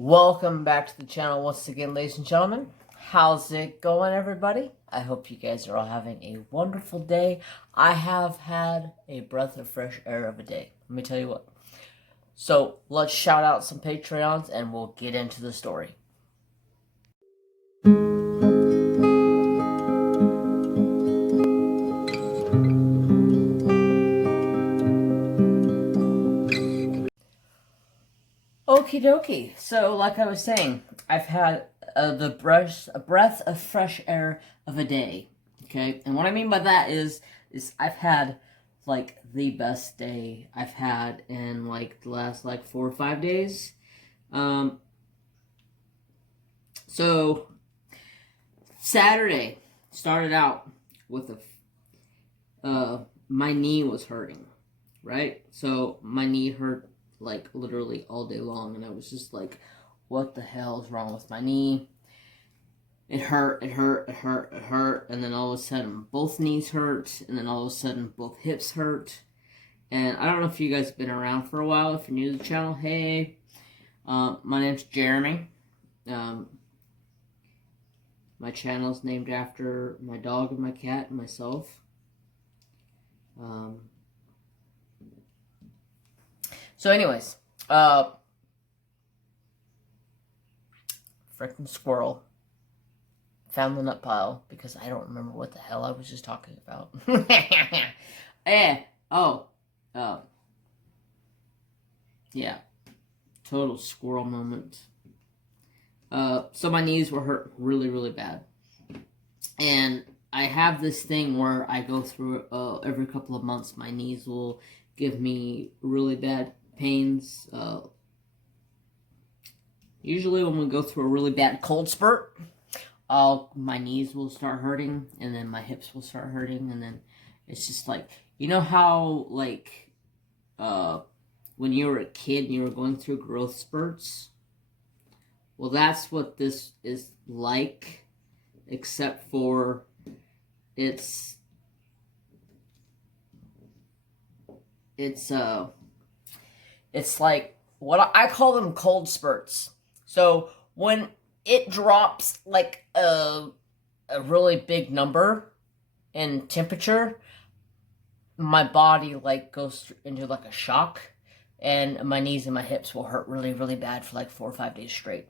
Welcome back to the channel once again, ladies and gentlemen. How's it going, everybody? I hope you guys are all having a wonderful day. I have had a breath of fresh air of a day. Let me tell you what. So, let's shout out some Patreons and we'll get into the story. Okie dokie. So, like I was saying, I've had a breath of fresh air of a day. Okay, and what I mean by that is I've had like the best day I've had in like the last like 4 or 5 days. So Saturday started out with my knee was hurting, right? So my knee hurt like literally all day long, and I was just like, what the hell is wrong with my knee? It hurt, and then all of a sudden both knees hurt, and then all of a sudden both hips hurt. And I don't know if you guys have been around for a while. If you're new to the channel, hey, my name's Jeremy. My channel's named after my dog and my cat and myself. So anyways, frickin' squirrel found the nut pile because I don't remember what the hell I was just talking about. Yeah, total squirrel moment. So my knees were hurt really, really bad. And I have this thing where I go through every couple of months, my knees will give me really bad pains. Usually when we go through a really bad cold spurt, my knees will start hurting, and then my hips will start hurting, and then it's just like, you know how like when you were a kid and you were going through growth spurts? Well, that's what this is like, except for it's like what I call them cold spurts. So when it drops like a really big number in temperature, my body like goes into like a shock, and my knees and my hips will hurt really, really bad for like 4 or 5 days straight.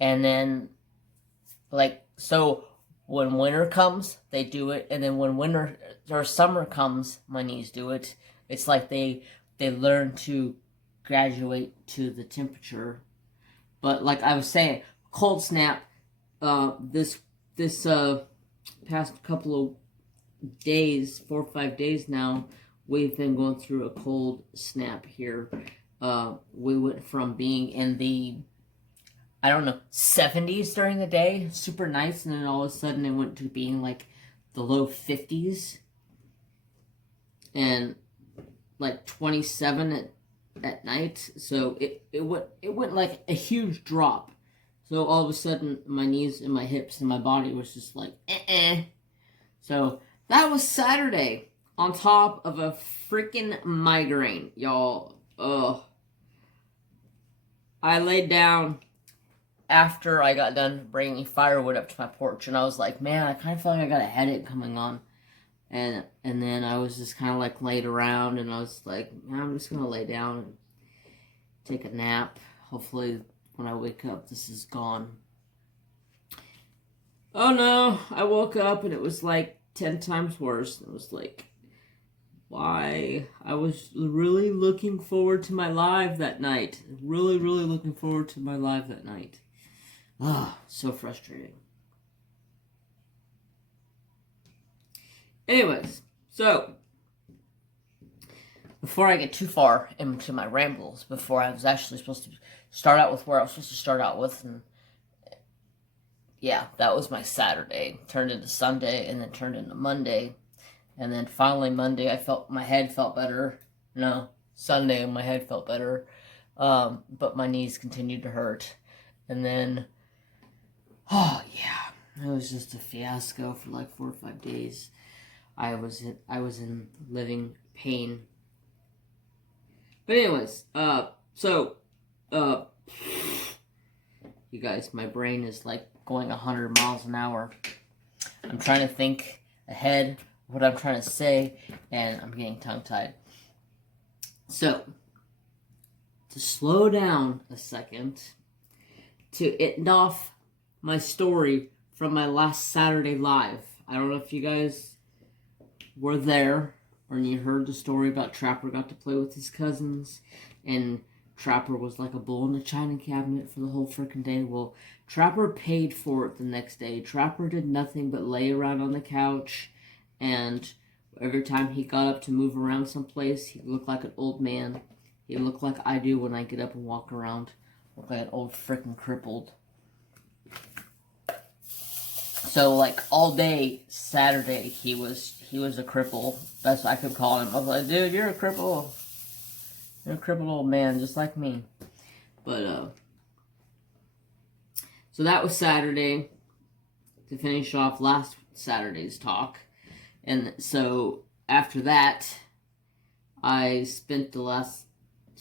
And then like, so when winter comes, they do it, and then when winter or summer comes, my knees do it. It's like they learn to graduate to the temperature. But like I was saying, cold snap, this past couple of days, 4 or 5 days now, we've been going through a cold snap here. We went from being in the, I don't know, 70s during the day, super nice, and then all of a sudden it went to being like the low 50s and like 27 at night. So it went like a huge drop. So all of a sudden my knees and my hips and my body was just like So that was Saturday on top of a freaking migraine, y'all. I laid down after I got done bringing firewood up to my porch, and I was like, man, I kind of feel like I got a headache coming on. And then I was just kind of like laid around, and I was like, I'm just going to lay down and take a nap. Hopefully when I wake up, this is gone. Oh no, I woke up and it was like 10 times worse. It was like, why? I was really looking forward to my live that night. Really, really looking forward to my live that night. Ah, so frustrating. Anyways, so before I get too far into my rambles, before I was actually supposed to start out with where I was supposed to start out with, and yeah, that was my Saturday. Turned into Sunday, and then turned into Monday, and then finally Monday, my head felt better. No, Sunday, my head felt better, but my knees continued to hurt, and then, oh yeah, it was just a fiasco for like 4 or 5 days. I was in living pain. But anyways, so You guys, my brain is like going 100 miles an hour. I'm trying to think ahead what I'm trying to say, and I'm getting tongue-tied. So, to slow down a second, to end off my story from my last Saturday live. I don't know if you guys were there or you heard the story about Trapper got to play with his cousins, and Trapper was like a bull in a china cabinet for the whole freaking day. Well, Trapper paid for it the next day. Trapper did nothing but lay around on the couch, and every time he got up to move around someplace, he looked like an old man. He looked like I do when I get up and walk around. Look like an old freaking crippled. So, like, all day Saturday, he was a cripple. That's what I could call him. I was like, dude, you're a cripple. You're a crippled old man, just like me. But, so that was Saturday, to finish off last Saturday's talk. And so, after that, I spent the last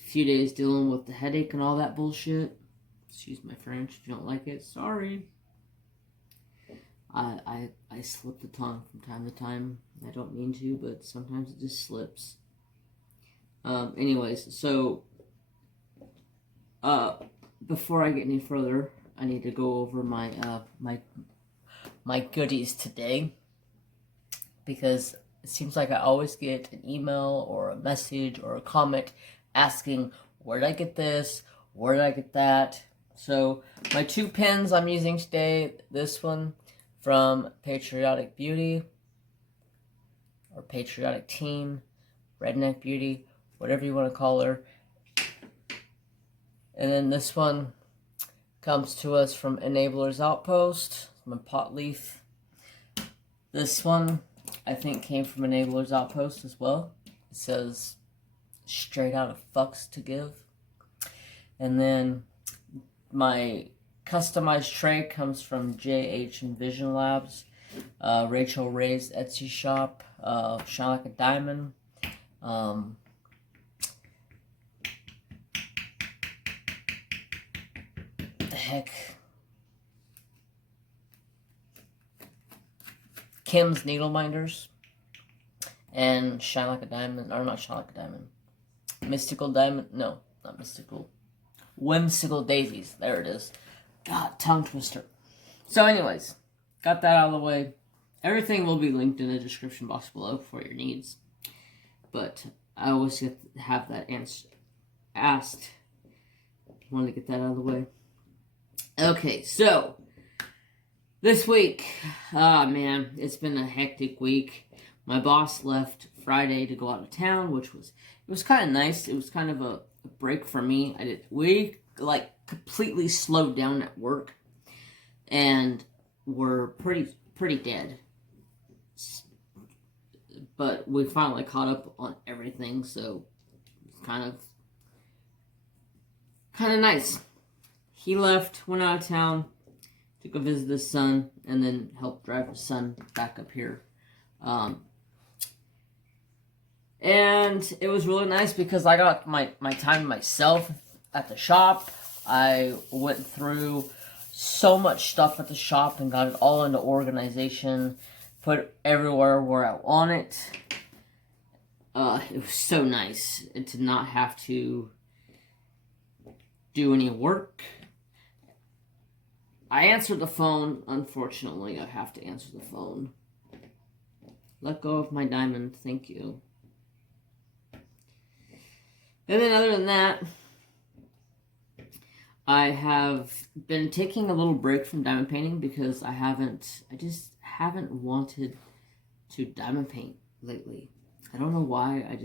few days dealing with the headache and all that bullshit. Excuse my French, if you don't like it, sorry. I slip the tongue from time to time. I don't mean to, but sometimes it just slips. Anyways, so before I get any further, I need to go over my my goodies today, because it seems like I always get an email or a message or a comment asking, where did I get this? Where did I get that? So my 2 pens I'm using today, this one from Patriotic Beauty, or Patriotic Team, Redneck Beauty, whatever you want to call her. And then this one comes to us from Enablers Outpost, my pot leaf. This one, I think, came from Enablers Outpost as well. It says, straight out of fucks to give. And then my customized tray comes from JH Envision Labs, Rachel Ray's Etsy shop, Shine Like a Diamond. The heck? Kim's Needle Minders. And Shine Like a Diamond, or not Shine Like a Diamond. Mystical Diamond, no, not Mystical. Whimsicaldaisys, there it is. God, tongue twister. So anyways, got that out of the way. Everything will be linked in the description box below for your needs. But I always get to have that asked. Wanted to get that out of the way. Okay, so this week, man, it's been a hectic week. My boss left Friday to go out of town, which was, it was kind of nice. It was kind of a break for me. We completely slowed down at work, and we're pretty dead. But we finally caught up on everything, so it's kind of nice. He left, went out of town to go visit his son, and then helped drive his son back up here. And it was really nice because I got my time myself at the shop. I went through so much stuff at the shop and got it all into organization, put it everywhere where I want it. It was so nice to not have to do any work. I answered the phone. Unfortunately, I have to answer the phone. Let go of my diamond. Thank you. And then other than that, I have been taking a little break from diamond painting because I just haven't wanted to diamond paint lately. I don't know why. I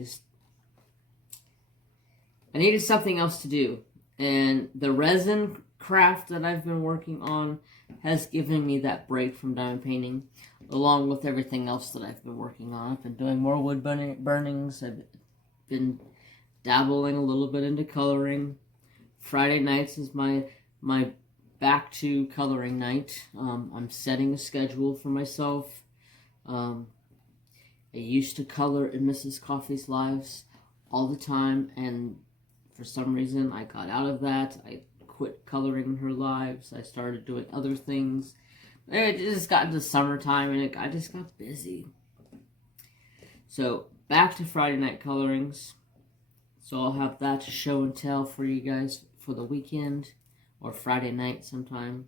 needed something else to do. And the resin craft that I've been working on has given me that break from diamond painting, along with everything else that I've been working on. I've been doing more wood burnings. I've been dabbling a little bit into coloring. Friday nights is my back to coloring night. I'm setting a schedule for myself. I used to color in Mrs. Coffee's lives all the time, and for some reason I got out of that. I quit coloring her lives. I started doing other things. It just got into summertime and I just got busy. So back to Friday night colorings. So I'll have that to show and tell for you guys for the weekend or Friday night sometime.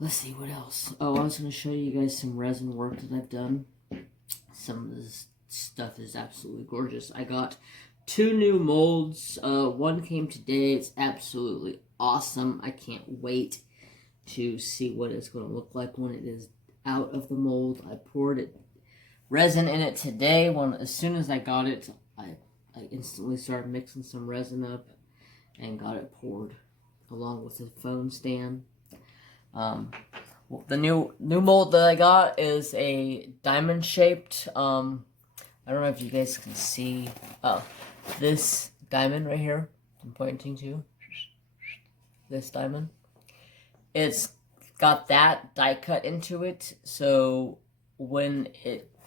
Let's see what else. Oh, I was going to show you guys some resin work that I've done. Some of this stuff is absolutely gorgeous. I got 2 new molds. One came today. It's absolutely awesome. I can't wait to see what it's going to look like when it is out of the mold. I poured resin in it today. As soon as I got it, I instantly started mixing some resin up and got it poured along with the phone stand. The new mold that I got is a diamond shaped. I don't know if you guys can see. This diamond right here. I'm pointing to this diamond. It's got that die cut into it, so when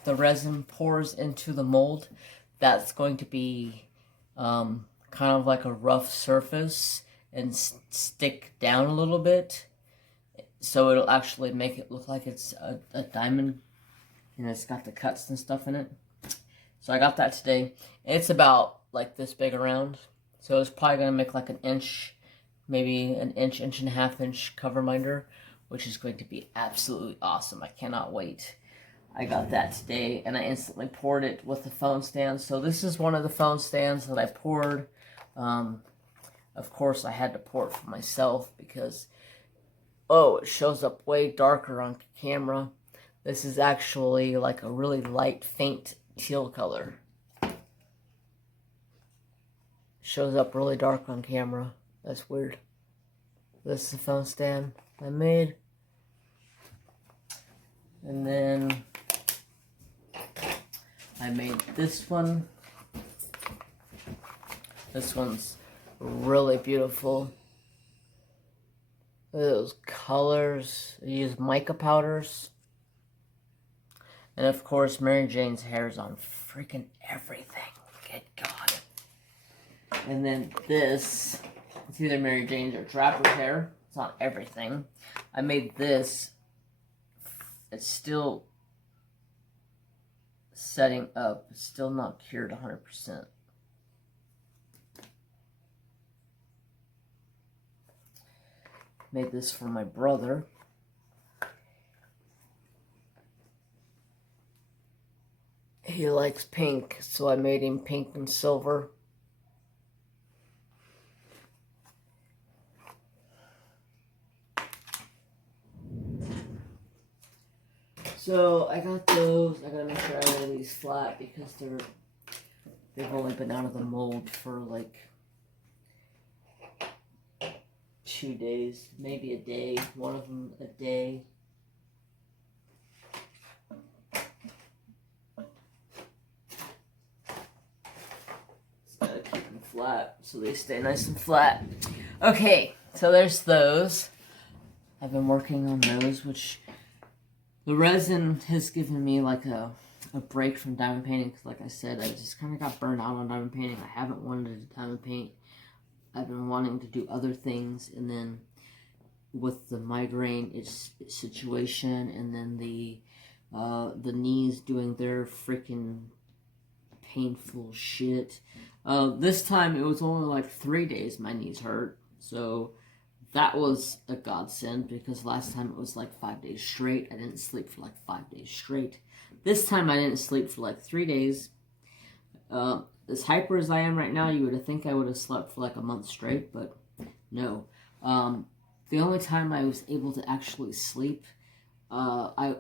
the resin pours into the mold, that's going to be kind of like a rough surface and stick down a little bit, so it'll actually make it look like it's a diamond, and it's got the cuts and stuff in it. So I got that today. It's about like this big around, so it's probably going to make like an inch, maybe an inch and a half inch cover minder, which is going to be absolutely awesome. I cannot wait. I got that today, and I instantly poured it with the phone stand. So this is one of the phone stands that I poured. Of course, I had to pour it for myself because, oh, it shows up way darker on camera. This is actually like a really light, faint teal color. Shows up really dark on camera. That's weird. This is the phone stand I made. And then I made this one. This one's really beautiful. Look at those colors. I use mica powders. And of course, Mary Jane's hair is on freaking everything. Good God. And then this, it's either Mary Jane's or Trapper's hair. It's on everything. I made this. It's still setting up. It's still not cured 100%. Made this for my brother. He likes pink, so I made him pink and silver. So I got those. I gotta make sure I lay these flat because they've only been out of the mold for like 2 days, maybe a day. One of them a day. Just gotta keep them flat so they stay nice and flat. Okay, so there's those. I've been working on those, which the resin has given me like a break from diamond painting because, like I said, I just kind of got burned out on diamond painting. I haven't wanted to diamond paint. I've been wanting to do other things, and then with the migraine situation, and then the knees doing their freaking painful shit. This time it was only like 3 days my knees hurt, so that was a godsend because last time it was like 5 days straight. I didn't sleep for like 5 days straight. This time I didn't sleep for like 3 days. As hyper as I am right now, you would think I would have slept for like a month straight, but no. The only time I was able to actually sleep, I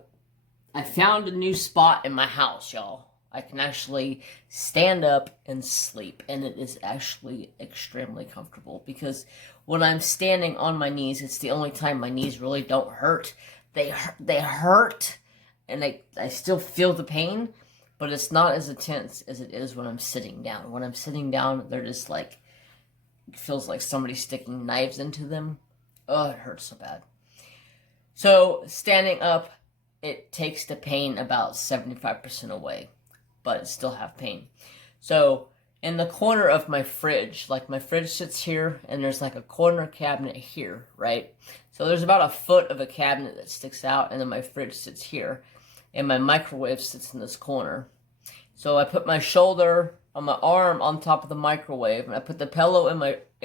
found a new spot in my house, y'all. I can actually stand up and sleep, and it is actually extremely comfortable because when I'm standing on my knees, it's the only time my knees really don't hurt. They hurt, and I still feel the pain, but it's not as intense as it is when I'm sitting down. When I'm sitting down, they're just like, it feels like somebody's sticking knives into them. Oh, it hurts so bad. So standing up, it takes the pain about 75% away, but I still have pain. So in the corner of my fridge. Like, my fridge sits here, and there's like a corner cabinet here, right? So there's about a foot of a cabinet that sticks out, and then my fridge sits here, and my microwave sits in this corner. So I put my shoulder on my arm on top of the microwave, and I put the pillow in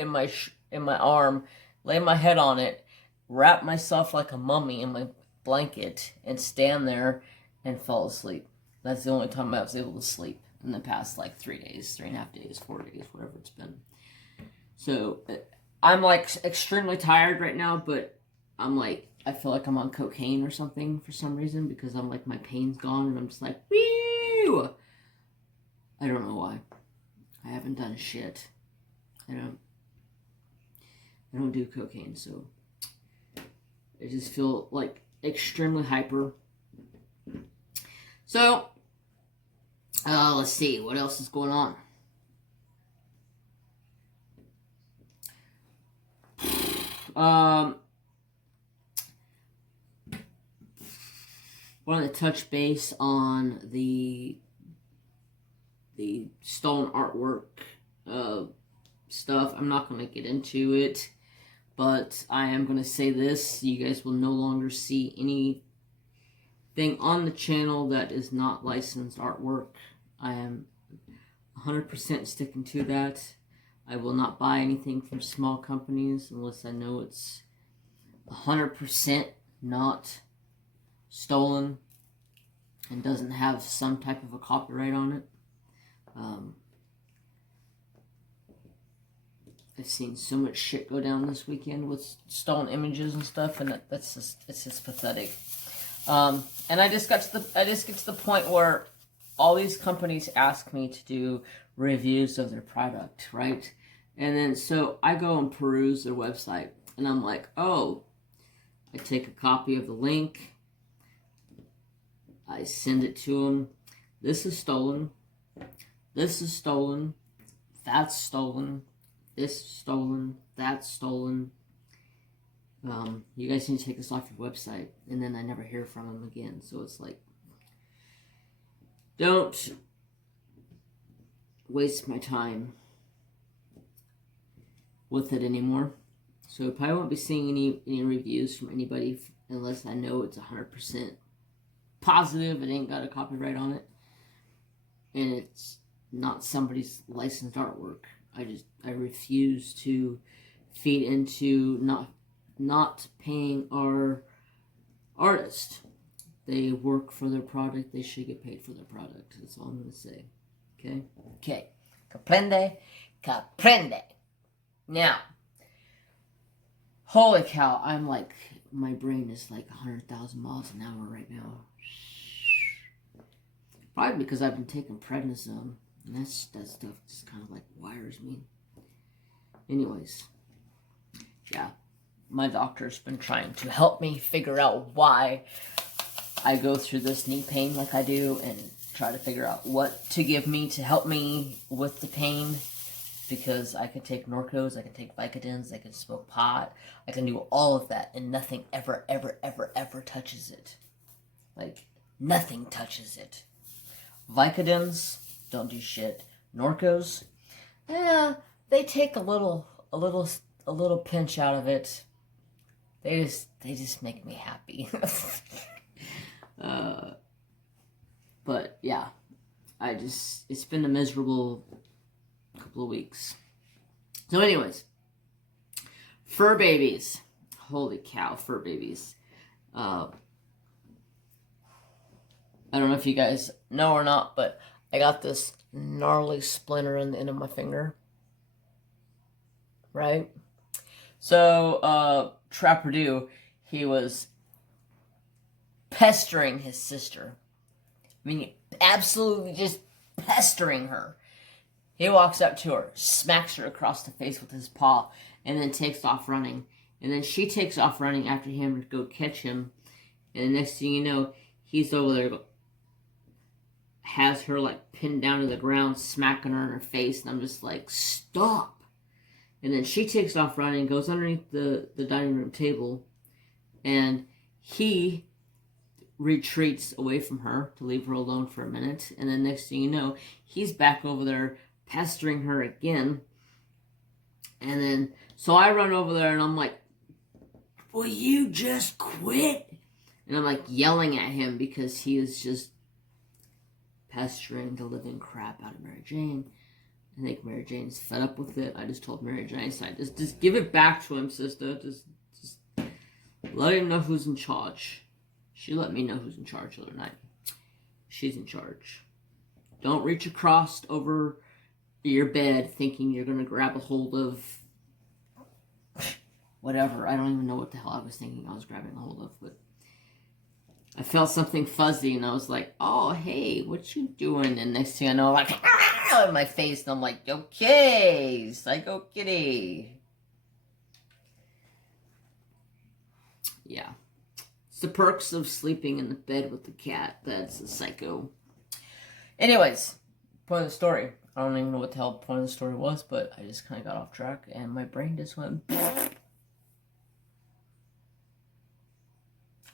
my arm, lay my head on it, wrap myself like a mummy in my blanket, and stand there and fall asleep. That's the only time I was able to sleep in the past, like, 3 days, 3.5 days, 4 days, whatever it's been. So I'm like extremely tired right now, but I'm like, I feel like I'm on cocaine or something for some reason, because I'm like, my pain's gone, and I'm just like, woo! I don't know why. I haven't done shit. I don't do cocaine, so I just feel like extremely hyper. So, let's see, what else is going on? Wanted to touch base on the stolen artwork stuff. I'm not going to get into it, but I am going to say this. You guys will no longer see anything on the channel that is not licensed artwork. I am 100% sticking to that. I will not buy anything from small companies unless I know it's 100% not stolen and doesn't have some type of a copyright on it. I've seen so much shit go down this weekend with stolen images and stuff, and it's just pathetic. And I just get to the point where all these companies ask me to do reviews of their product, right? And then so I go and peruse their website, and I'm like, oh, I take a copy of the link, I send it to them. This is stolen. This is stolen. That's stolen. This is stolen. That's stolen. You guys need to take this off your website. And then I never hear from them again. So it's like, don't waste my time with it anymore. So I probably won't be seeing any reviews from anybody unless I know it's 100% positive it ain't got a copyright on it, and it's not somebody's licensed artwork. I refuse to feed into not paying our artist. They work for their product. They should get paid for their product. That's all I'm going to say. Okay? Okay. Comprende? Comprende. Now, holy cow, I'm like, my brain is like 100,000 miles an hour right now. Probably because I've been taking prednisone, and that stuff just kind of like wires me. Anyways, yeah, my doctor's been trying to help me figure out why I go through this knee pain like I do, and try to figure out what to give me to help me with the pain, because I can take Norcos, I can take Vicodins, I can smoke pot, I can do all of that, and nothing ever, ever, ever, ever touches it. Like, nothing touches it. Vicodins don't do shit. Norcos, they take a little pinch out of it. They just make me happy. But yeah, it's been a miserable couple of weeks. So anyways, fur babies. Holy cow, fur babies. I don't know if you guys know or not, but I got this gnarly splinter in the end of my finger. Right? So, Trapper Do, he was pestering his sister. I mean, absolutely just pestering her. He walks up to her, smacks her across the face with his paw, and then takes off running. And then she takes off running after him to go catch him. And the next thing you know, he's over there, has her like pinned down to the ground, smacking her in her face. And I'm just like, stop. And then she takes off running, goes underneath the dining room table, and he retreats away from her to leave her alone for a minute. And then next thing you know, he's back over there pestering her again. And then, so I run over there and I'm like, will you just quit? And I'm like yelling at him because he is just pestering the living crap out of Mary Jane. I think Mary Jane's fed up with it. I just told Mary Jane, so just give it back to him, sister. Just let him know who's in charge. She let me know who's in charge the other night. She's in charge. Don't reach across over your bed thinking you're going to grab a hold of whatever. I don't even know what the hell I was thinking I was grabbing a hold of, but I felt something fuzzy and I was like, oh, hey, what you doing? And next thing I know, I'm like, ah, in my face, and I'm like, okay, psycho kitty. Yeah. It's the perks of sleeping in the bed with the cat. That's a psycho. Anyways, point of the story. I don't even know what the hell the point of the story was, but I just kind of got off track and my brain just went.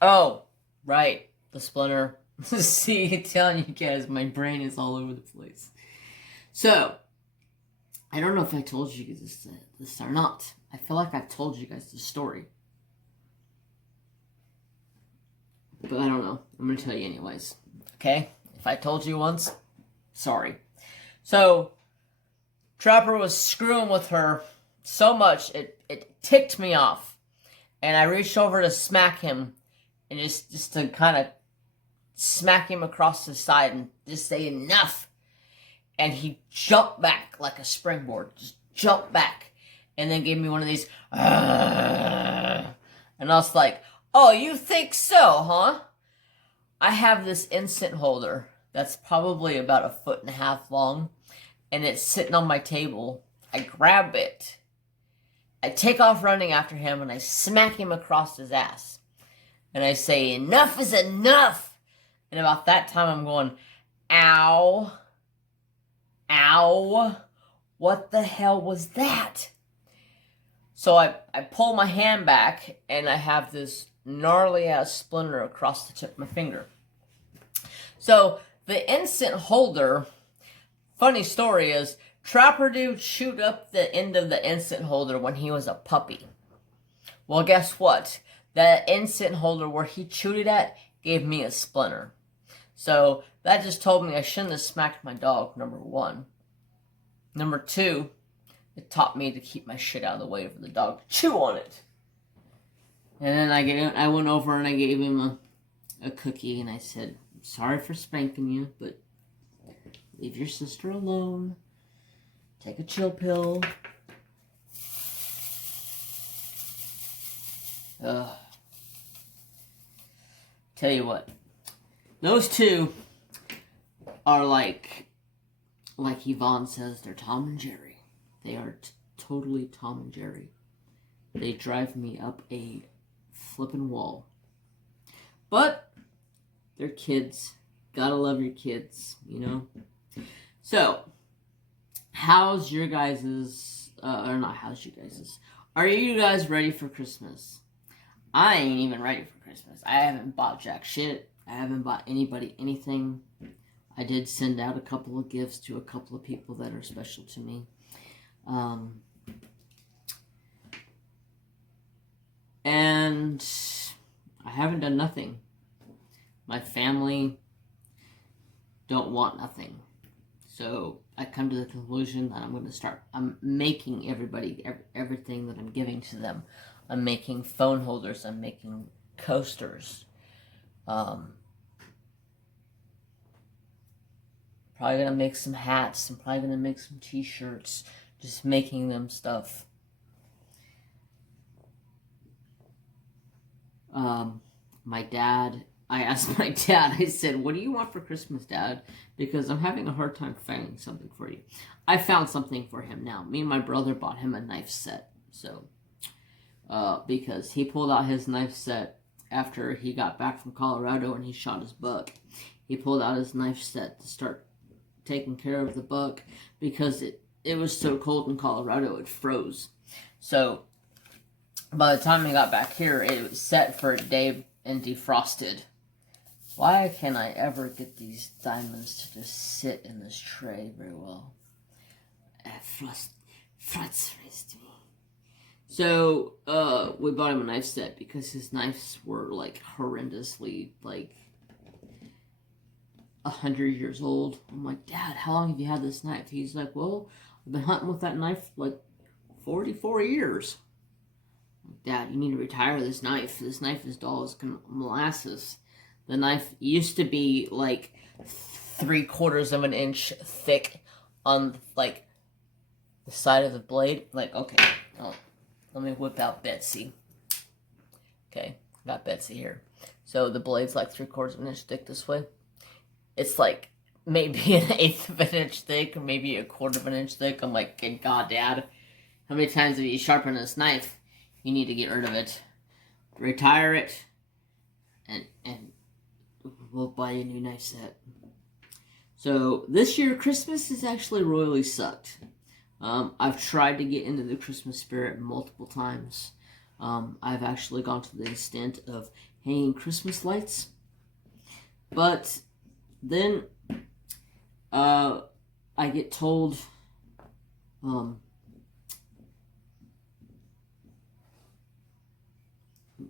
Oh, right. The splinter. See, I'm telling you guys, my brain is all over the place. So, I don't know if I told you this or not. I feel like I've told you guys the story. But I don't know. I'm going to tell you anyways. Okay? If I told you once, sorry. So, Trapper was screwing with her so much, it ticked me off. And I reached over to smack him, and just to kind of smack him across the side and just say enough. And he jumped back like a springboard. Just jumped back. And then gave me one of these. And I was like, oh, you think so, huh? I have this incense holder that's probably about 1.5 feet long. And it's sitting on my table. I grab it. I take off running after him and I smack him across his ass. And I say, enough is enough. And about that time I'm going, ow. Ow. What the hell was that? So I pull my hand back and I have this gnarly ass splinter across the tip of my finger. So the incense holder, funny story is, Trapper Dude chewed up the end of the incense holder when he was a puppy. Well, guess what? That incense holder where he chewed it at gave me a splinter. So that just told me I shouldn't have smacked my dog, number one. Number two, it taught me to keep my shit out of the way for the dog to chew on it. And then I went over and I gave him a cookie and I said, sorry for spanking you, but leave your sister alone. Take a chill pill. Tell you what, those two are like Evaughn says, they're Tom and Jerry. They are totally Tom and Jerry. They drive me up a flippin' wall. But they're kids. Gotta love your kids, you know? So, how's your guys's, or not how's you guys's, are you guys ready for Christmas? I ain't even ready for Christmas. I haven't bought jack shit. I haven't bought anybody anything. I did send out a couple of gifts to a couple of people that are special to me. And I haven't done nothing. My family don't want nothing. So I come to the conclusion that I'm making everything that I'm giving to them. I'm making phone holders. I'm making coasters. Probably gonna make some hats. I'm probably gonna make some t-shirts. Just making them stuff. My dad, I asked my dad, I said, what do you want for Christmas, Dad? Because I'm having a hard time finding something for you. I found something for him now. Me and my brother bought him a knife set. So, because he pulled out his knife set after he got back from Colorado and he shot his buck. He pulled out his knife set to start taking care of the buck because it was so cold in Colorado, it froze. So, by the time he got back here, it was set for a day and defrosted. Why can't I ever get these diamonds to just sit in this tray very well? frustrates me. So, we bought him a knife set because his knives were, like, horrendously, like, 100 years old. I'm like, Dad, how long have you had this knife? He's like, well, I've been hunting with that knife, like, 44 years. Dad, you need to retire this knife. This knife is dull as molasses. The knife used to be, like, 3/4 of an inch thick on, like, the side of the blade. Like, okay, let me whip out Betsy. Okay, got Betsy here. So the blade's like 3/4 of an inch thick this way. It's like maybe an 1/8 of an inch thick, or maybe 1/4 of an inch thick. I'm like, good God, Dad, how many times have you sharpened this knife? You need to get rid of it, retire it, and we'll buy you a new knife set. So this year, Christmas has actually royally sucked. I've tried to get into the Christmas spirit multiple times. I've actually gone to the extent of hanging Christmas lights. But then I get told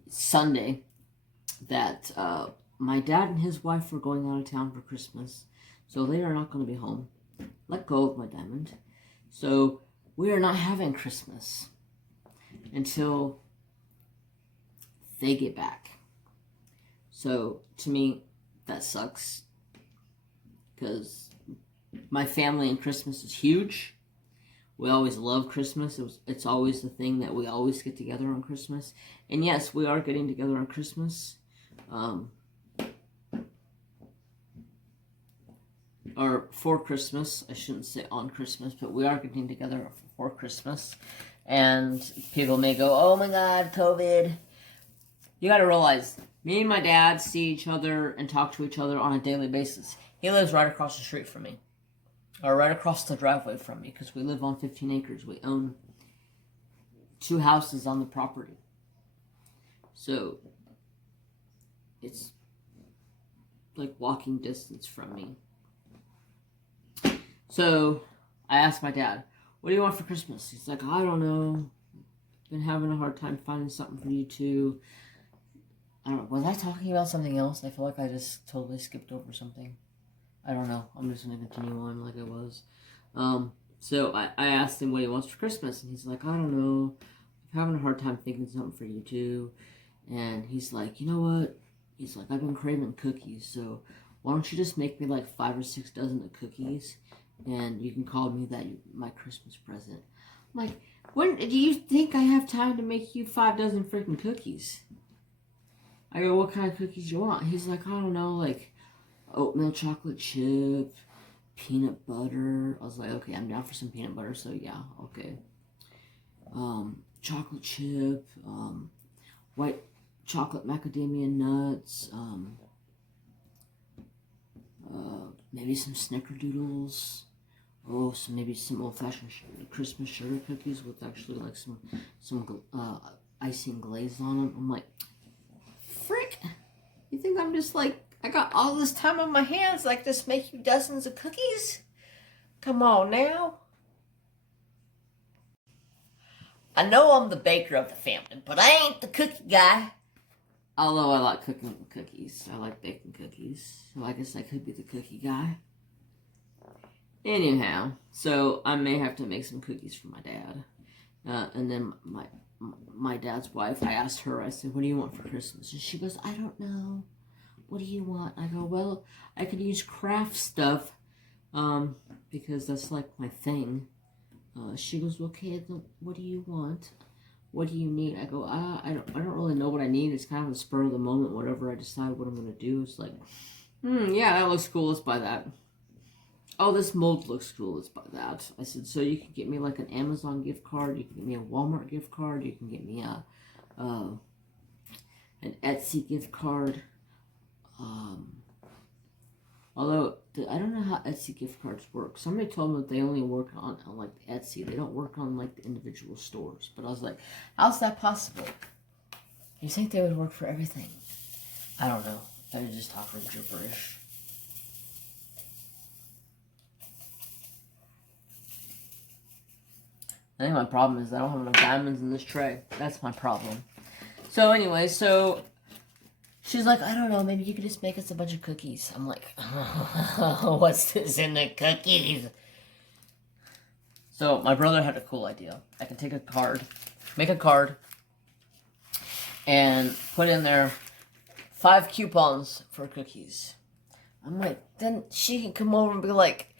Sunday that my dad and his wife were going out of town for Christmas. So they are not going to be home. Let go of my diamond. So we are not having Christmas until they get back. So to me, that sucks. Because my family and Christmas is huge. We always love Christmas. It's always the thing that we always get together on Christmas. And yes, we are getting together on Christmas. Or for Christmas. I shouldn't say on Christmas, but we are getting together for Christmas. And people may go, oh my God, COVID. You gotta realize, me and my dad see each other and talk to each other on a daily basis. He lives right across the street from me. Or right across the driveway from me, because we live on 15 acres. We own 2 houses on the property. So, it's like walking distance from me. So, I asked my dad, what do you want for Christmas? He's like, I don't know. Been having a hard time finding something for you too. I don't know. Was I talking about something else? I feel like I just totally skipped over something. I don't know. I'm just going to continue on like I was. So I asked him what he wants for Christmas. And he's like, I don't know. I'm having a hard time thinking of something for you too. And he's like, you know what? He's like, I've been craving cookies. So why don't you just make me like 5 or 6 dozen of cookies? And you can call me that my Christmas present. I'm like, when do you think I have time to make you 5 dozen freaking cookies? I go, what kind of cookies do you want? He's like, I don't know, like oatmeal chocolate chip, peanut butter. I was like, okay, I'm down for some peanut butter, so yeah, okay. Chocolate chip, white chocolate macadamia nuts, maybe some snickerdoodles. Oh, so maybe some old-fashioned Christmas sugar cookies with actually like some icing glaze on them. I'm like, frick! You think I'm just like, I got all this time on my hands, like just make you dozens of cookies? Come on now. I know I'm the baker of the family, but I ain't the cookie guy. Although I like cooking cookies. I like baking cookies. So I guess I could be the cookie guy. Anyhow, so I may have to make some cookies for my dad. And then my dad's wife, I asked her, I said, what do you want for Christmas? And she goes, I don't know. What do you want? I go, well, I could use craft stuff, because that's like my thing. She goes, okay, then what do you want? What do you need? I go, I don't really know what I need. It's kind of the spur of the moment. Whatever I decide what I'm going to do, it's like, yeah, that looks cool. Let's buy that. Oh, this mold looks cool. Let's buy that. I said, so you can get me like an Amazon gift card. You can get me a Walmart gift card. You can get me an Etsy gift card. Although, I don't know how Etsy gift cards work. Somebody told me that they only work on like Etsy. They don't work on like the individual stores. But I was like, how's that possible? You think they would work for everything? I don't know. I was just talking gibberish. I think my problem is I don't have enough diamonds in this tray. That's my problem. So anyway, so she's like, I don't know, maybe you could just make us a bunch of cookies. I'm like, what's this in the cookies? So my brother had a cool idea. I can take a card, make a card, and put in there 5 coupons for cookies. I'm like, then she can come over and be like,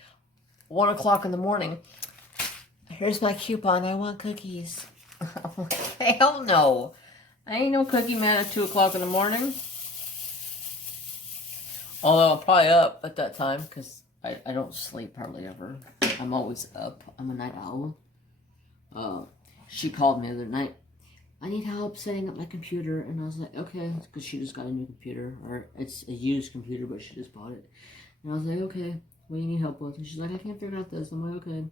1 o'clock in the morning. Here's my coupon. I want cookies. I'm like, hell no. I ain't no cookie man at 2 o'clock in the morning. Although I'm probably up at that time because I don't sleep hardly ever. I'm always up. I'm a night owl. She called me the other night. I need help setting up my computer. And I was like, okay. Because she just got a new computer. Or it's a used computer, but she just bought it. And I was like, okay. What do you need help with? And she's like, I can't figure out this. I'm like, okay.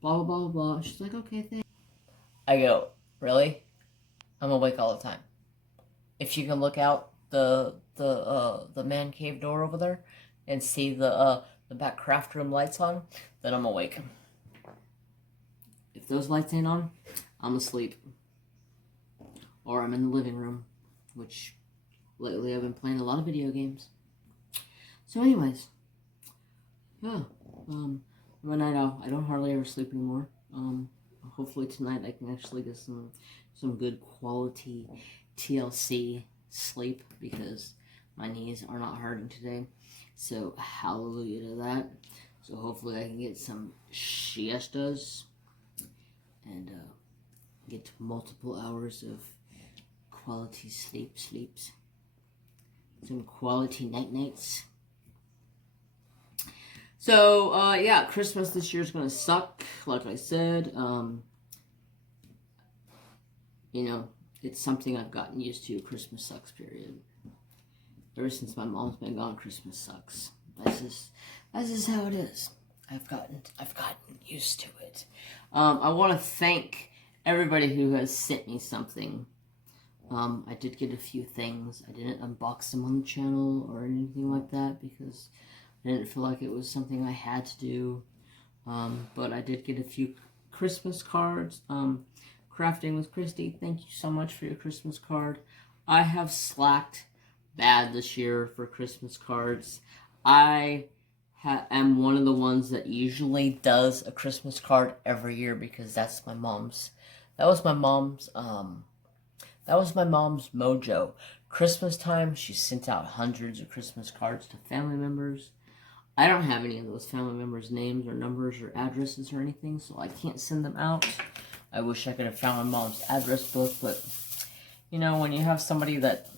Blah, blah, blah, blah. She's like, okay, thanks. I go, really? I'm awake all the time. If you can look out the man cave door over there and see the back craft room lights on, then I'm awake. If those lights ain't on, I'm asleep. Or I'm in the living room, which lately I've been playing a lot of video games. So anyways, yeah, I'm a night owl. I don't hardly ever sleep anymore. Hopefully tonight I can actually get some good quality TLC sleep because my knees are not hurting today. So hallelujah to that. So hopefully I can get some siestas and get multiple hours of quality sleeps. Some quality nights. So, yeah, Christmas this year is going to suck, like I said. You know, it's something I've gotten used to, Christmas sucks, period. Ever since my mom's been gone, Christmas sucks. That's just how it is. I've gotten used to it. I want to thank everybody who has sent me something. I did get a few things. I didn't unbox them on the channel or anything like that because I didn't feel like it was something I had to do. But I did get a few Christmas cards. Crafting with Kristi, thank you so much for your Christmas card. I have slacked bad this year for Christmas cards. I am one of the ones that usually does a Christmas card every year because that's my mom's. That was my mom's mojo. Christmas time, she sent out hundreds of Christmas cards to family members. I don't have any of those family members' names or numbers or addresses or anything, so I can't send them out. I wish I could have found my mom's address book, but, you know, when you have somebody that,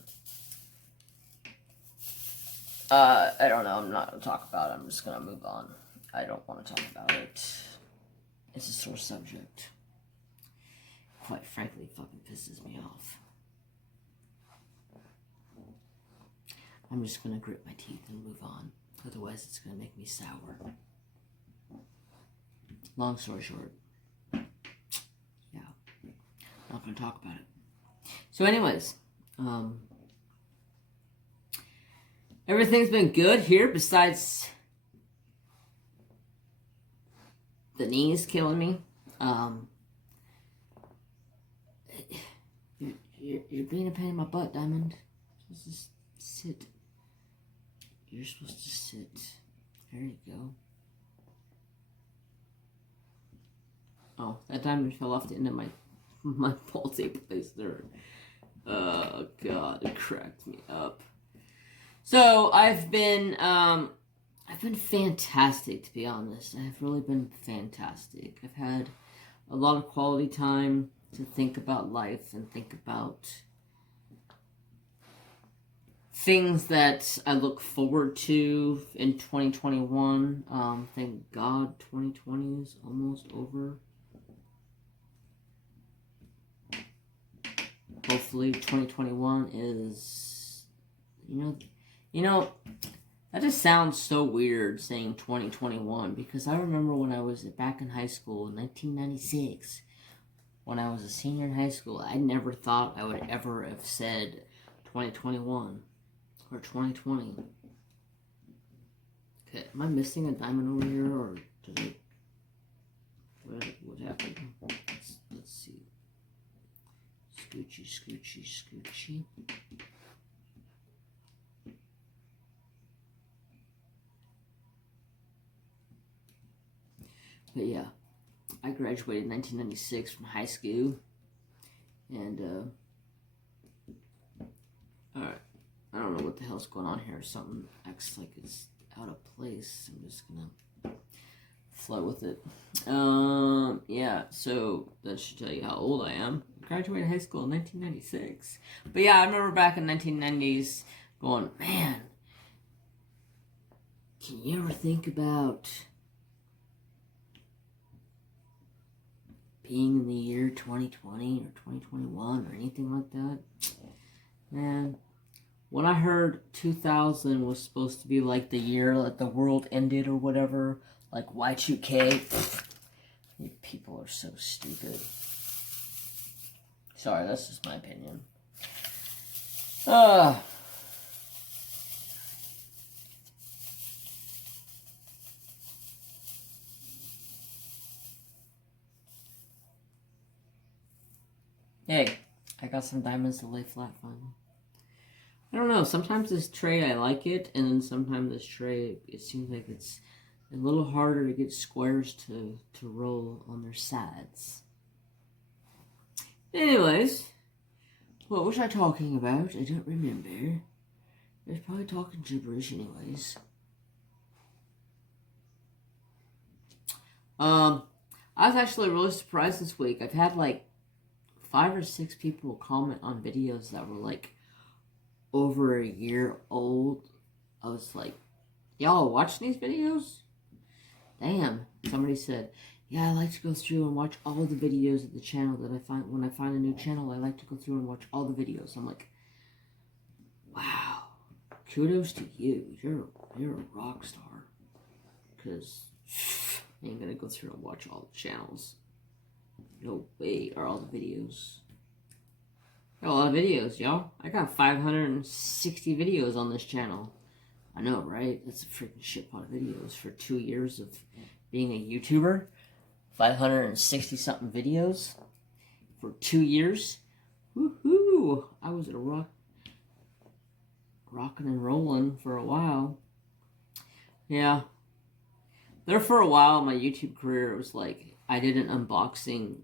I don't know, I'm not going to talk about it. I'm just going to move on. I don't want to talk about it. It's a sore subject. Quite frankly, it fucking pisses me off. I'm just going to grit my teeth and move on. Otherwise, it's going to make me sour. Long story short. Yeah. Not going to talk about it. So anyways. Everything's been good here besides the knees killing me. You're being a pain in my butt, Diamond. Just sit. You're supposed to sit. There you go. Oh, that diamond fell off the end of my multi place there. Oh God, it cracked me up. So I've been fantastic, to be honest. I've really been fantastic. I've had a lot of quality time to think about life and think about things that I look forward to in 2021. Thank God 2020 is almost over. Hopefully 2021 is, you know, that just sounds so weird saying 2021 because I remember when I was back in high school in 1996, when I was a senior in high school, I never thought I would ever have said 2021 or 2020. Okay, am I missing a diamond over here or did it, what happened? Scoochie, scoochie, scoochie. But yeah, I graduated in 1996 from high school. And, alright. I don't know what the hell's going on here. Something acts like it's out of place. I'm just gonna flow with it. Yeah, so that should tell you how old I am. I graduated high school in 1996. But yeah, I remember back in 1990s going, man, can you ever think about being in the year 2020 or 2021 or anything like that? Man, when I heard 2000 was supposed to be like the year that the world ended or whatever, like Y2K, people are so stupid. Sorry, that's just my opinion. Hey, I got some diamonds to lay flat finally. I don't know, sometimes this tray I like it, and then sometimes this tray, it seems like it's a little harder to get squares to roll on their sides. Anyways, what was I talking about? I don't remember. I was probably talking gibberish anyways. I was actually really surprised this week. I've had like 5 or 6 people comment on videos that were like over a year old. I was like, y'all watching these videos? Damn. Somebody said, yeah, I like to go through and watch all the videos of the channel that I find. When I find a new channel, I like to go through and watch all the videos. I'm like, wow, kudos to you. You're a rock star. Because I ain't gonna go through and watch all the channels. No way. Or all the videos. Got a lot of videos, y'all. I got 560 videos on this channel. I know, right? That's a freaking shit ton of videos for 2 years of being a YouTuber. 560 something videos for 2 years. Woohoo! I was at a rocking and rolling for a while. Yeah. There for a while, my YouTube career, it was like, I did an unboxing.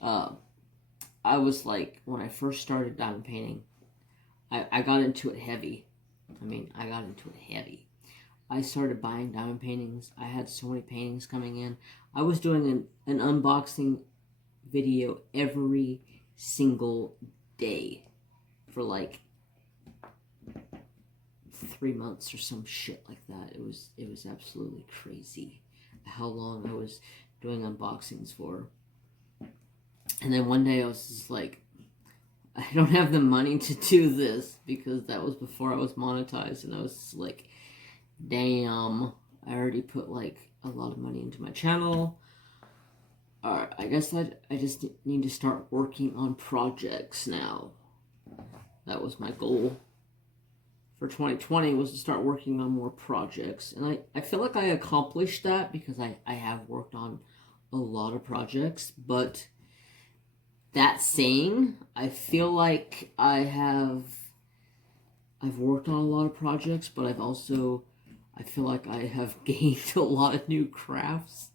I was like, when I first started diamond painting, I got into it heavy. I got into it heavy. I started buying diamond paintings. I had so many paintings coming in. I was doing an unboxing video every single day for like 3 months or some shit like that. It was absolutely crazy how long I was doing unboxings for. And then one day I was just like, I don't have the money to do this, because that was before I was monetized, and I was just like, damn, I already put like a lot of money into my channel. Alright, I guess I just need to start working on projects now. That was my goal for 2020, was to start working on more projects. And I feel like I accomplished that, because I have worked on a lot of projects. But that saying, I feel like I've worked on a lot of projects, but I feel like I have gained a lot of new crafts.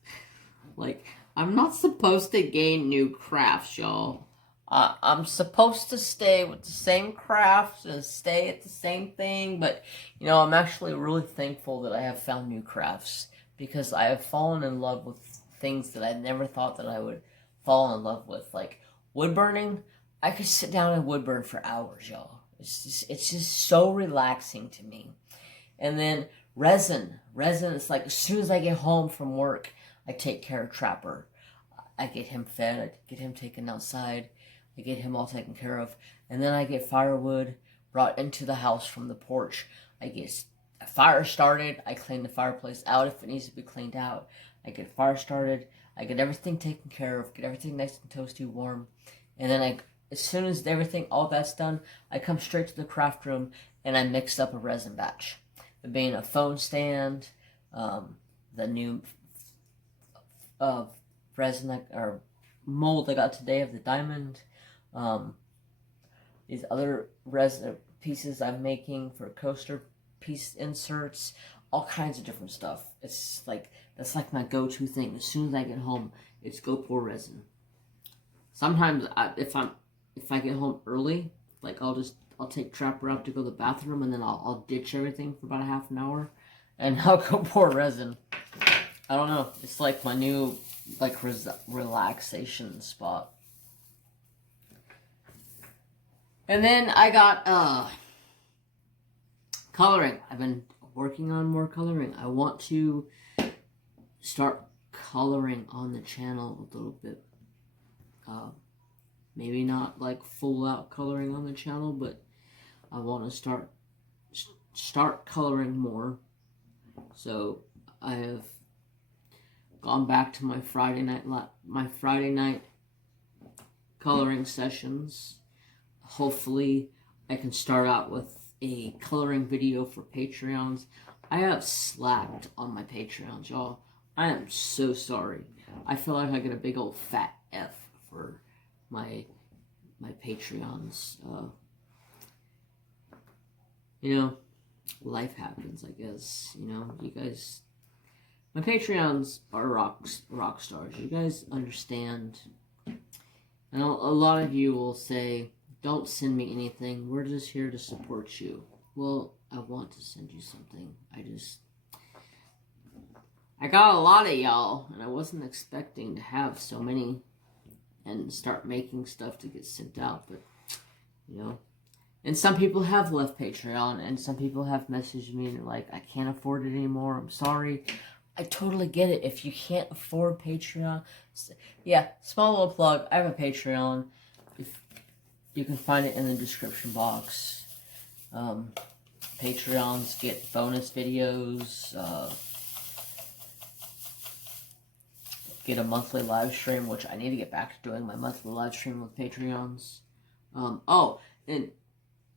Like, I'm not supposed to gain new crafts, y'all. I'm supposed to stay with the same crafts and stay at the same thing, but, you know, I'm actually really thankful that I have found new crafts, because I have fallen in love with things that I never thought that I would fall in love with. Like, wood burning, I could sit down and wood burn for hours, y'all. It's just so relaxing to me. And then resin, it's like as soon as I get home from work, I take care of Trapper. I get him fed, I get him taken outside, I get him all taken care of, and then I get firewood brought into the house from the porch. I get a fire started, I clean the fireplace out if it needs to be cleaned out. I get fire started, I get everything taken care of, get everything nice and toasty warm, and then as soon as everything, all that's done, I come straight to the craft room and I mix up a resin batch. It being a phone stand, the new resin or mold I got today of the diamond, these other resin pieces I'm making for coaster piece inserts, all kinds of different stuff. It's like, that's like my go-to thing. As soon as I get home, it's go pour resin. Sometimes if I get home early, like I'll take Trapper out to go to the bathroom, and then I'll ditch everything for about a half an hour, and I'll go pour resin. I don't know. It's like my new like relaxation spot. And then I got coloring. I've been working on more coloring. I want to start coloring on the channel a little bit. Maybe not like full out coloring on the channel, but I want to start coloring more. So I have gone back to my Friday night coloring sessions. Hopefully I can start out with a coloring video for Patreons. I have slacked on my Patreons, y'all. I am so sorry. I feel like I get a big old fat F for my Patreons. You know, life happens, I guess. You know, you guys, my Patreons are rock stars. You guys understand. And a lot of you will say, don't send me anything. We're just here to support you. Well, I want to send you something. I got a lot of y'all, and I wasn't expecting to have so many and start making stuff to get sent out, but, you know. And some people have left Patreon, and some people have messaged me and they're like, I can't afford it anymore. I'm sorry. I totally get it. If you can't afford Patreon, yeah, small little plug. I have a Patreon. You can find it in the description box. Patreons get bonus videos, get a monthly live stream, which I need to get back to doing my monthly live stream with Patreons. Oh, and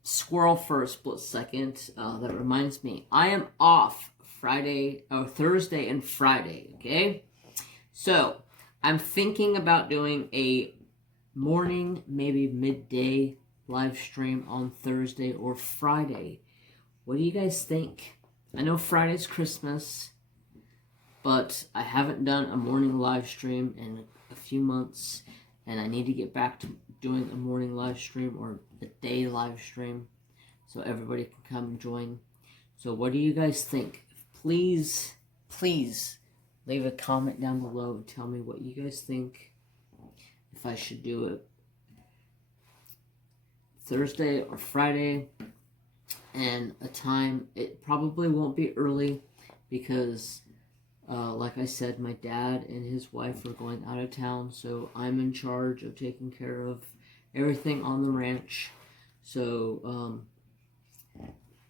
squirrel for a split second, that reminds me, I am off Thursday and Friday, okay? So, I'm thinking about doing a morning, maybe midday live stream on Thursday or Friday. What do you guys think? I know Friday's Christmas, but I haven't done a morning live stream in a few months, and I need to get back to doing a morning live stream or a day live stream so everybody can come and join. So what do you guys think? Please leave a comment down below and tell me what you guys think. If I should do it Thursday or Friday, and a time, it probably won't be early because like I said, my dad and his wife are going out of town, so I'm in charge of taking care of everything on the ranch. So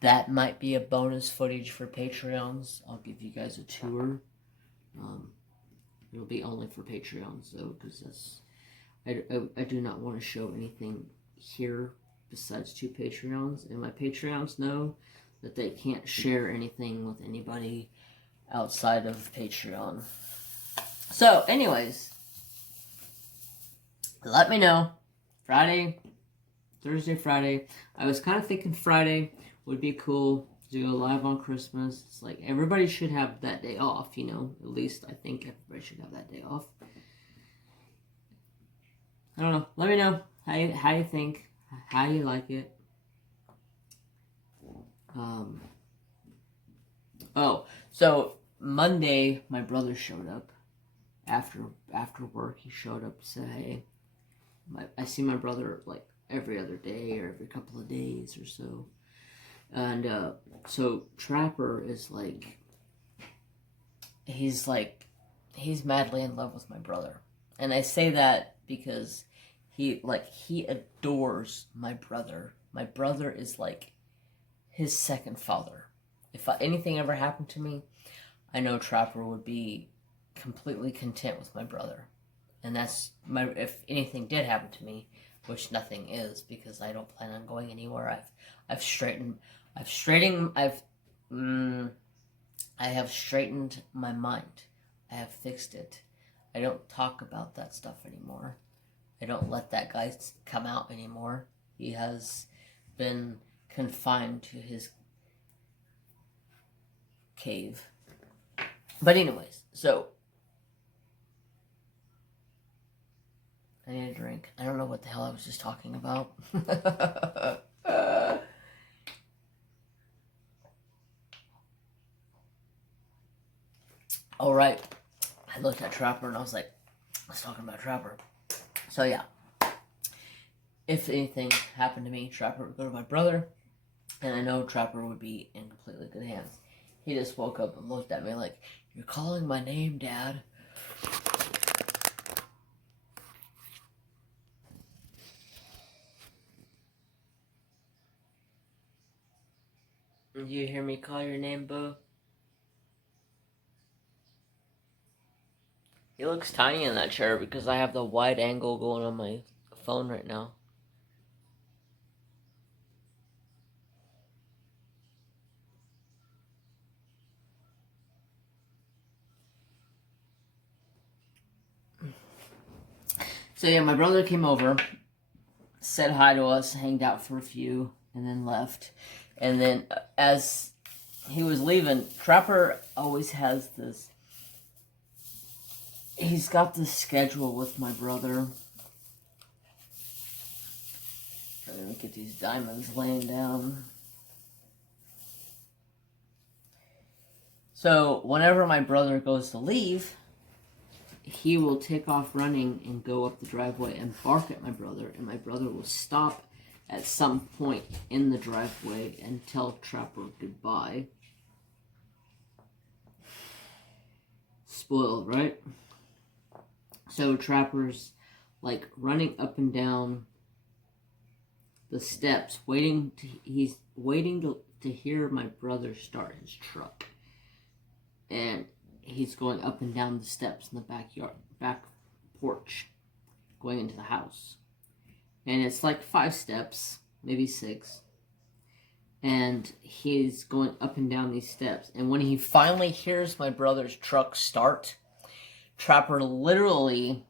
that might be a bonus footage for Patreons. I'll give you guys a tour. It'll be only for Patreons though, because that's I do not want to show anything here besides 2 Patreons, and my Patreons know that they can't share anything with anybody outside of Patreon. So, anyways, let me know. Thursday, Friday. I was kind of thinking Friday would be cool to go live on Christmas. It's like everybody should have that day off, you know. At least I think everybody should have that day off. I don't know. Let me know how you think, how you like it. Oh, so Monday my brother showed up after work. He showed up and said, "Hey, I see my brother like every other day or every couple of days or so." And so Trapper is like, he's madly in love with my brother. And I say that because he adores my brother. My brother is like his second father. If anything ever happened to me, I know Trapper would be completely content with my brother. And if anything did happen to me, which nothing is because I don't plan on going anywhere. I have straightened my mind. I have fixed it. I don't talk about that stuff anymore. I don't let that guy come out anymore. He has been confined to his cave. But anyways, so I need a drink. I don't know what the hell I was just talking about. Alright. I looked at Trapper and I was like, I was talking about Trapper. So yeah. If anything happened to me, Trapper would go to my brother. And I know Trapper would be in completely good hands. He just woke up and looked at me like, "You're calling my name, Dad." Did you hear me call your name, Boo? He looks tiny in that chair because I have the wide angle going on my phone right now. So yeah, my brother came over, said hi to us, hanged out for a few, and then left. And then as he was leaving, Trapper always has this, he's got this schedule with my brother. Let me get these diamonds laying down. So whenever my brother goes to leave, he will take off running and go up the driveway and bark at my brother, and my brother will stop at some point in the driveway and tell Trapper goodbye. Spoiled, right? So Trapper's like running up and down the steps, he's waiting to hear my brother start his truck. And he's going up and down the steps in the back porch, going into the house. And it's like 5 steps, maybe 6. And he's going up and down these steps. And when he finally hears my brother's truck start, Trapper literally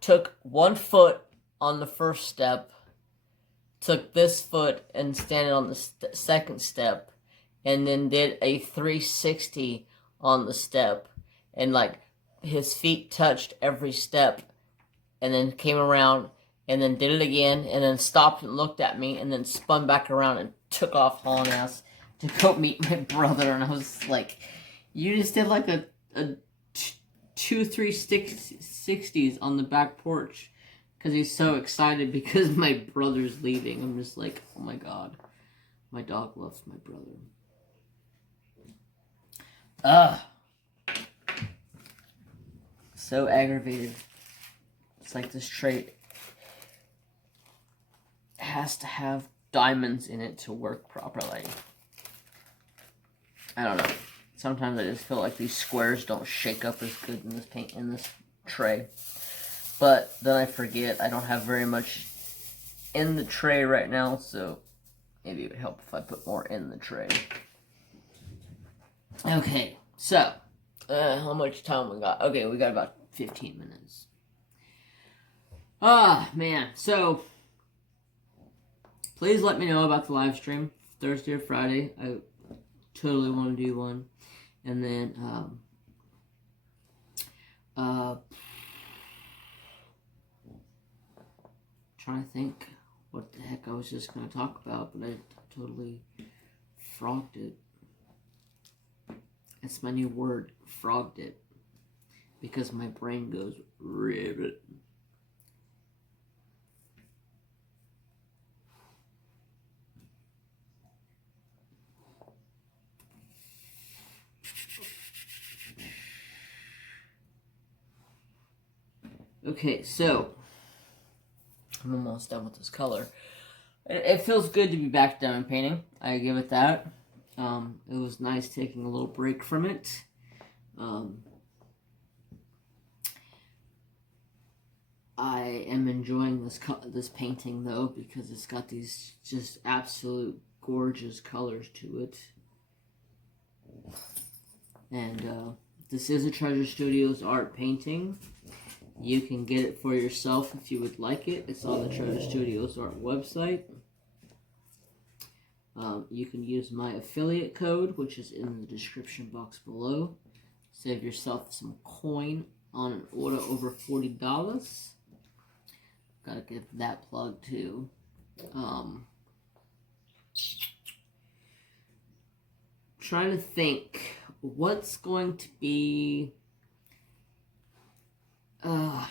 took 1 foot on the first step, took this foot and standing on the second step, and then did a 360 on the step, and like his feet touched every step, and then came around and then did it again, and then stopped and looked at me, and then spun back around and took off hauling ass to go meet my brother. And I was like, you just did like a 2 360s on the back porch, because he's so excited because my brother's leaving. I'm just like, oh my god, my dog loves my brother. So aggravated. It's like this trait has to have diamonds in it to work properly. I don't know. Sometimes I just feel like these squares don't shake up as good in this paint, in this tray. But then I forget I don't have very much in the tray right now, so maybe it would help if I put more in the tray. Okay, so, how much time we got? Okay, we got about 15 minutes. Man, so, please let me know about the live stream, Thursday or Friday. I totally want to do one. And then, trying to think what the heck I was just going to talk about, but I totally frogged it. That's my new word, frogged it, because my brain goes ribbit. Okay, so I'm almost done with this color. It feels good to be back diamond painting. I give it that. It was nice taking a little break from it. I am enjoying this painting though, because it's got these just absolute gorgeous colors to it. And this is a Treasure Studios art painting. You can get it for yourself if you would like it. It's on the Treasure Studios art website. You can use my affiliate code, which is in the description box below. Save yourself some coin on an order over $40. Gotta give that plug too. Trying to think what's going to be. I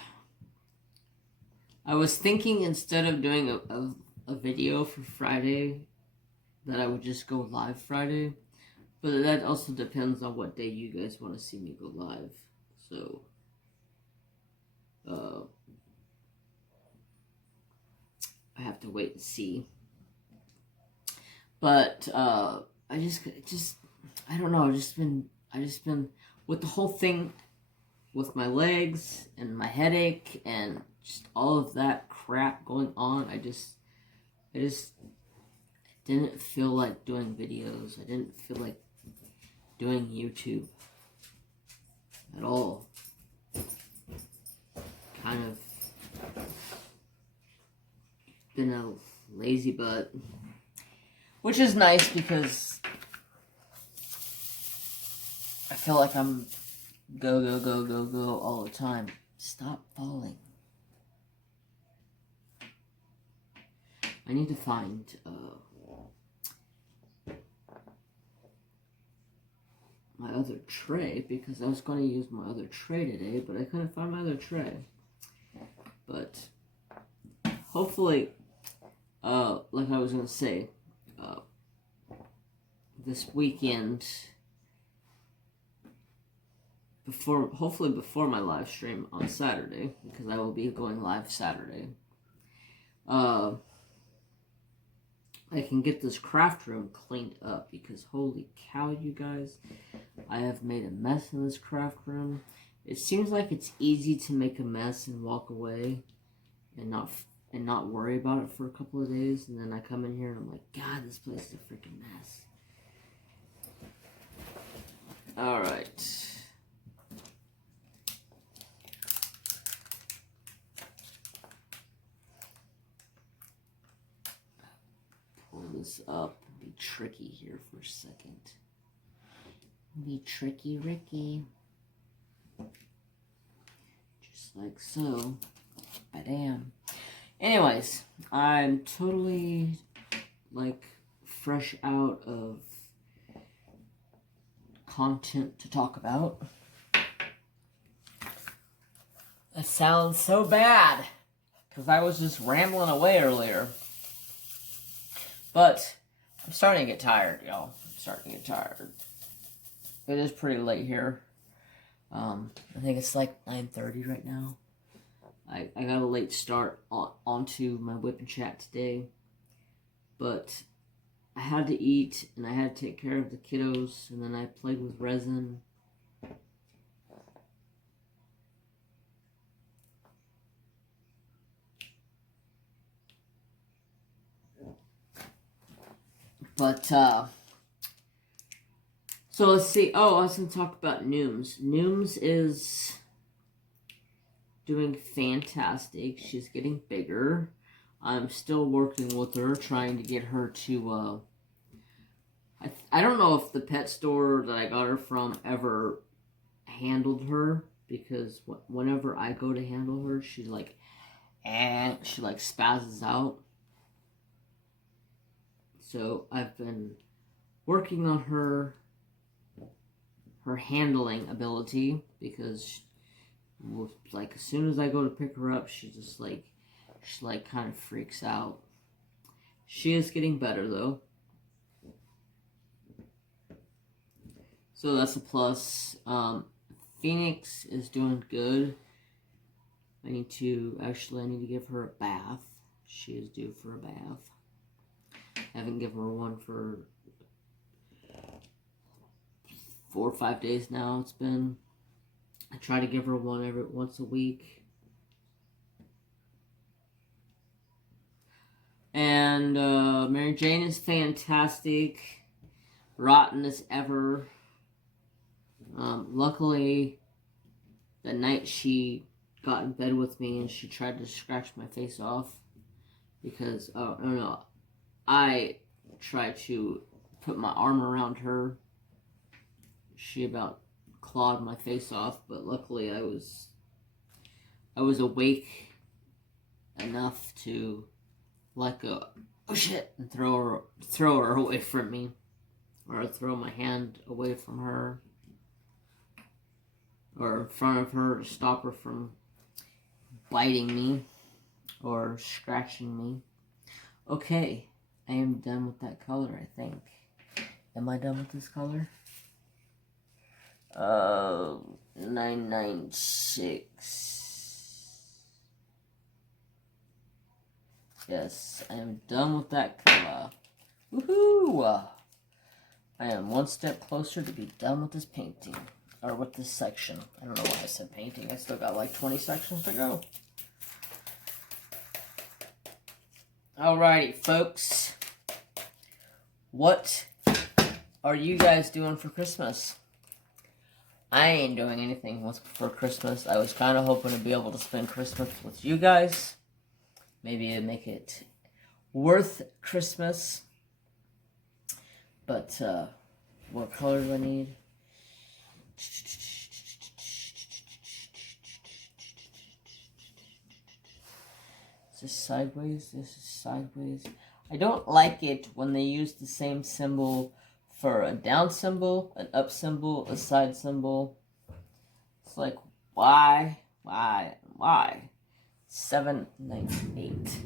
was thinking instead of doing a video for Friday, that I would just go live Friday. But that also depends on what day you guys want to see me go live. So, I have to wait and see. But, I don't know, I just been, with the whole thing, with my legs and my headache and just all of that crap going on, I just didn't feel like doing videos. I didn't feel like doing YouTube at all. Kind of been a lazy butt, which is nice because I feel like I'm go all the time. Stop falling. I need to find my other tray, because I was going to use my other tray today, but I couldn't find my other tray. But hopefully, like I was going to say, this weekend, hopefully before my live stream on Saturday, because I will be going live Saturday, I can get this craft room cleaned up, because holy cow, you guys, I have made a mess in this craft room. It seems like it's easy to make a mess and walk away and not worry about it for a couple of days, and then I come in here and I'm like, God, this place is a freaking mess. Alright. This up and be tricky here for a second. Be tricky Ricky. Just like so. Bam. Anyways, I'm totally like fresh out of content to talk about. That sounds so bad, because I was just rambling away earlier. But I'm starting to get tired, y'all. I'm starting to get tired. It is pretty late here. I think it's like 9:30 right now. I got a late start onto my whip and chat today. But I had to eat, and I had to take care of the kiddos, and then I played with resin. But, so let's see. Oh, I was going to talk about Nooms. Nooms is doing fantastic. She's getting bigger. I'm still working with her, trying to get her to, I don't know if the pet store that I got her from ever handled her, because whenever I go to handle her, she spazzes out. So I've been working on her handling ability, because like as soon as I go to pick her up, she kind of freaks out. She is getting better though, so that's a plus. Phoenix is doing good. I need to give her a bath. She is due for a bath. I haven't given her one for 4 or 5 days now. It's been. I try to give her one once a week. And Mary Jane is fantastic. Rotten as ever. Luckily, the night she got in bed with me and she tried to scratch my face off because, I don't know, I tried to put my arm around her. She about clawed my face off, but luckily I was awake enough to let go. Oh shit! And throw her away from me, or throw my hand away from her, or in front of her to stop her from biting me or scratching me. Okay, I am done with that color, I think. Am I done with this color? 996. Yes, I am done with that color. Woohoo! I am one step closer to be done with this painting. Or with this section. I don't know why I said painting. I still got like 20 sections to go. Alrighty, folks. What are you guys doing for Christmas? I ain't doing anything for Christmas. I was kind of hoping to be able to spend Christmas with you guys. Maybe make it worth Christmas. But, what color do I need? Is this sideways? This is sideways. I don't like it when they use the same symbol for a down symbol, an up symbol, a side symbol. It's like, why? 798.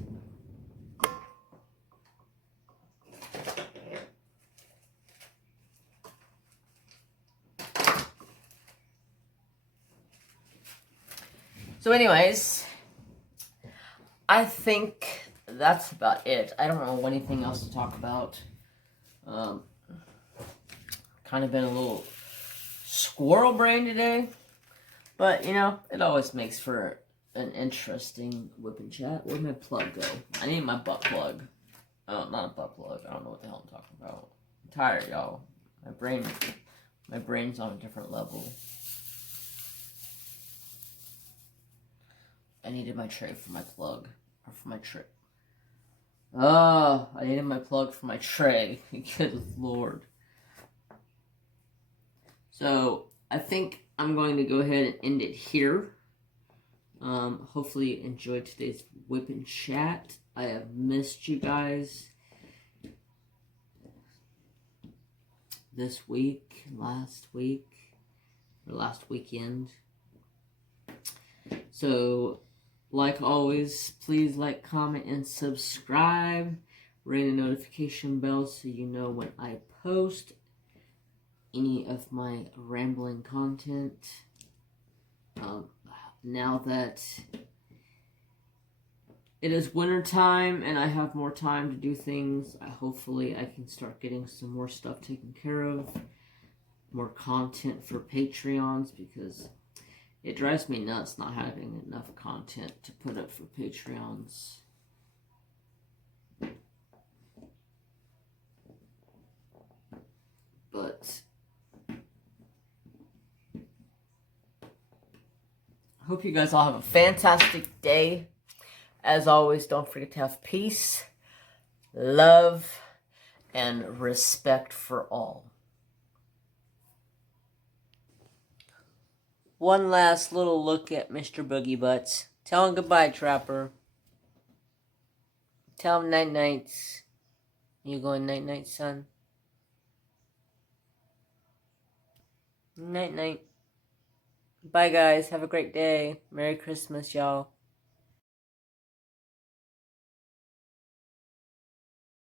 So anyways, I think that's about it. I don't know anything else to talk about. Kind of been a little squirrel brain today. But, you know, it always makes for an interesting whipping chat. Where'd my plug go? I need my butt plug. Oh, not a butt plug. I don't know what the hell I'm talking about. I'm tired, y'all. My brain's on a different level. I needed my tray for my plug. Or for my tray. Oh, I needed my plug for my tray. Good lord. So, I think I'm going to go ahead and end it here. Hopefully you enjoyed today's whipping chat. I have missed you guys this week, last weekend. So, like always, please like, comment, and subscribe. Ring the notification bell so you know when I post any of my rambling content. Now that it is winter time and I have more time to do things, hopefully I can start getting some more stuff taken care of. More content for Patreons, because it drives me nuts not having enough content to put up for Patreons. But I hope you guys all have a fantastic day. As always, don't forget to have peace, love, and respect for all. One last little look at Mr. Boogie Butts. Tell him goodbye, Trapper. Tell him night-nights. You going night-night, son? Night-night. Bye, guys. Have a great day. Merry Christmas, y'all.